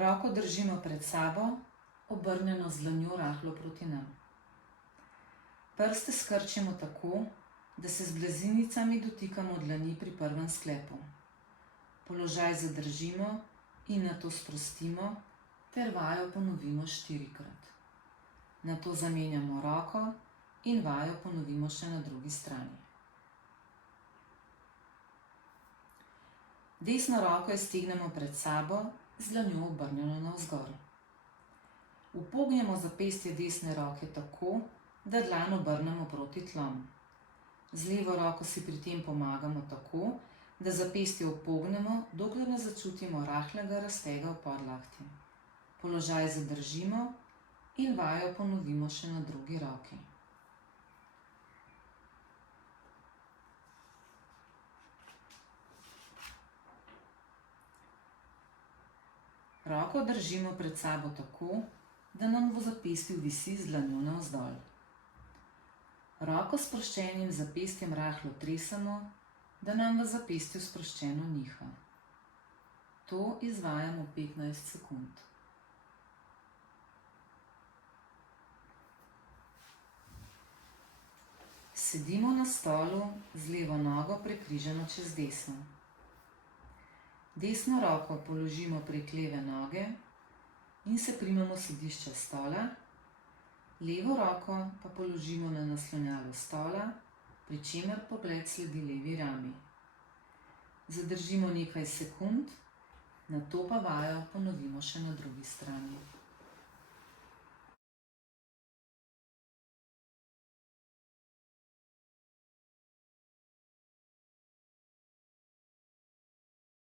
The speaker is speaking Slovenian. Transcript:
Roko držimo pred sabo, obrnjeno z dlanjo rahlo proti nam. Prste skrčimo tako, da se z blazinicami dotikamo dlani pri prvem sklepu. Položaj zadržimo in nato sprostimo ter vajo ponovimo 4-krat. Nato zamenjamo roko in vajo ponovimo še na drugi strani. Desno roko iztegnemo pred sabo, z dlanjo obrnjeno navzgor. Upognemo zapestje desne roke tako, da dlan obrnemo proti tlom. Z levo roko si pri tem pomagamo tako, da zapestje upognemo, dokler ne začutimo rahlega raztega v podlakti. Položaj zadržimo in vajo ponovimo še na drugi roki. Roko držimo pred sabo tako, da nam v zapestju visi z dlanjo navzdol. Roko s sproščenim zapestjem rahlo tresemo, da nam v zapestju sproščeno niha. To izvajamo 15 sekund. Sedimo na stolu z levo nogo prekrižano čez desno. Desno roko položimo prek leve noge in se primemo sedišča stola, levo roko pa položimo na naslonjalo stola, pri čemer pogled sledi levi rami. Zadržimo nekaj sekund, nato pa vajo ponovimo še na drugi strani.